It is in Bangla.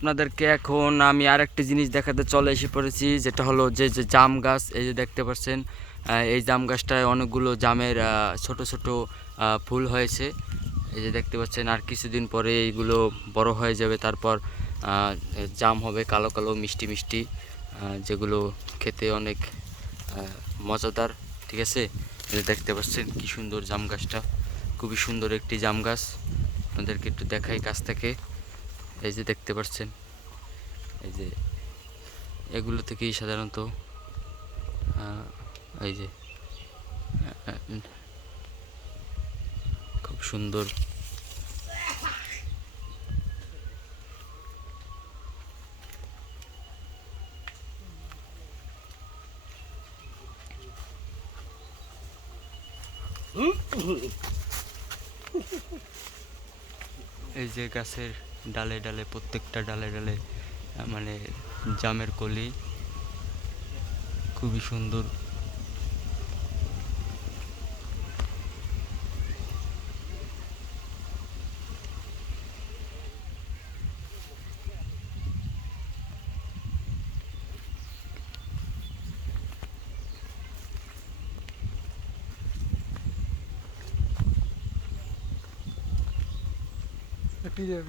আপনাদেরকে এখন আমি আরেকটি জিনিস দেখাতে চলে এসে পড়েছি, যেটা হলো যে যে জাম গাছ। এই যে দেখতে পাচ্ছেন, এই জাম গাছটায় অনেকগুলো জামের ছোট ছোট ফুল হয়েছে। এই যে দেখতে পাচ্ছেন, আর কিছুদিন পরে এইগুলো বড় হয়ে যাবে, তারপর জাম হবে কালো কালো মিষ্টি মিষ্টি, যেগুলো খেতে অনেক মজাদার। ঠিক আছে, এই যে দেখতে পাচ্ছেন কি সুন্দর জাম গাছটা, খুবই সুন্দর একটি জাম গাছ। আপনাদেরকে একটু দেখাই কাছ থেকে। এই যে দেখতে পাচ্ছেন, এই যে এগুলো থেকেই সাধারণত এই যে খুব সুন্দর। এই যে গাছের ডালে ডালে, প্রত্যেকটা ডালে ডালে মানে জামের কলি, খুবই সুন্দর। ভিডিও